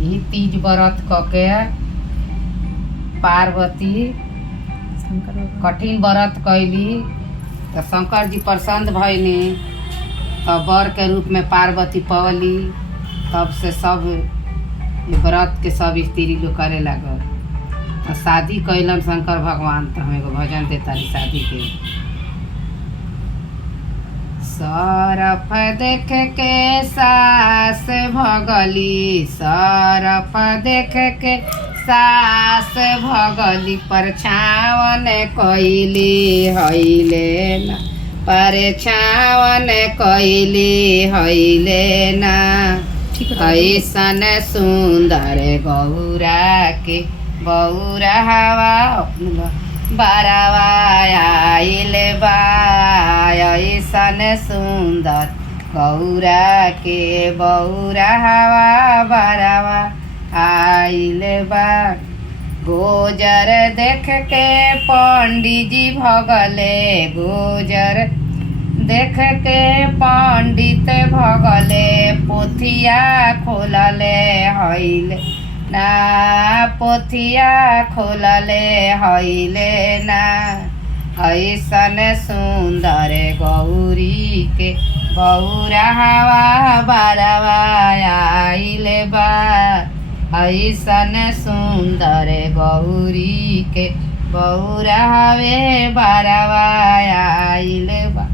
ई तीज व्रत क के पार्वती कठिन व्रत कैली तो शंकर जी प्रसन्न भइनी, तब वर के रूप में पार्वती पवली। तब से सब व्रत के सब स्त्री लोग करे लागल। तो शादी कैलन शंकर भगवान। तो हम एगो भजन देता शादी के। सरफ देख के सास भगली, सरफ देख के सास भगली, परछावन कैली हईले ना, परछावन कैली हईले ना। ऐसन सुंदर गौरा के बौरा हवा बारवा आइल बा, ऐसन सुंदर गौरा के बौरा हवा बारवा आइल बा। गोजर देख के पंडित जी भगले, गोजर देख के पंडित भगले, पोथिया खोलले हईले ना, पोथिया खोलले हईले ना। ऐसन सुंदर गौरी के बौरा हवा बारवा आइल बा, ऐसन सुंदर गौरी के बौरा हवे बारवा आइल बा।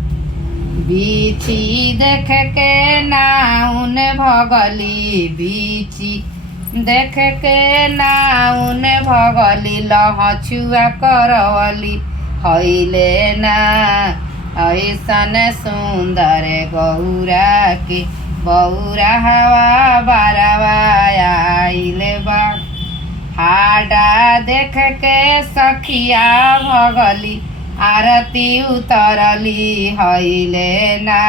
बीछी देख के नाउन भगली, बीछी देख के नाउन भगली, लहछुआ करवली हईले ना। ऐसन सुंदर गौरा के बौरा हवा बारवा आइल बा। हाडा देख के सखिया भगली, आरती उतरली हईले ना।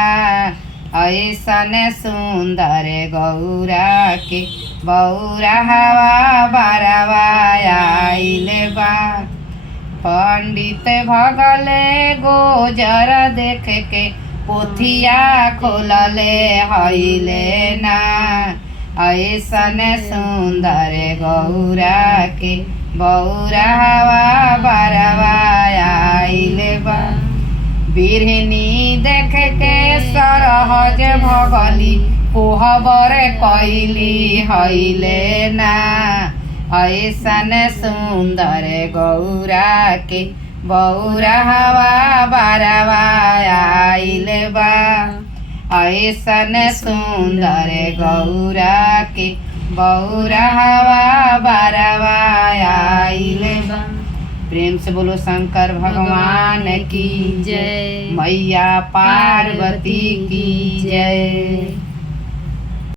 ऐसन सुंदर गौरा के बौरा हवा बारवा आइल बा। पंडित भगले गोजर देख के पोथिया खोलले हईले ना। ऐसन सुंदर गौरा के बौरा हवा बारवा आइल बा। बिरहनी देख के सरहज भगली, कोहबर कैली हईले ना। ऐसन सुंदर गौरा के बौरा हवा बारवा आइल बा। ऐसन सुंदर गौरा के बौरा हवा बारवा आइल बा। प्रेम से बोलो शंकर भगवान की जय, मैया पार्वती की जय।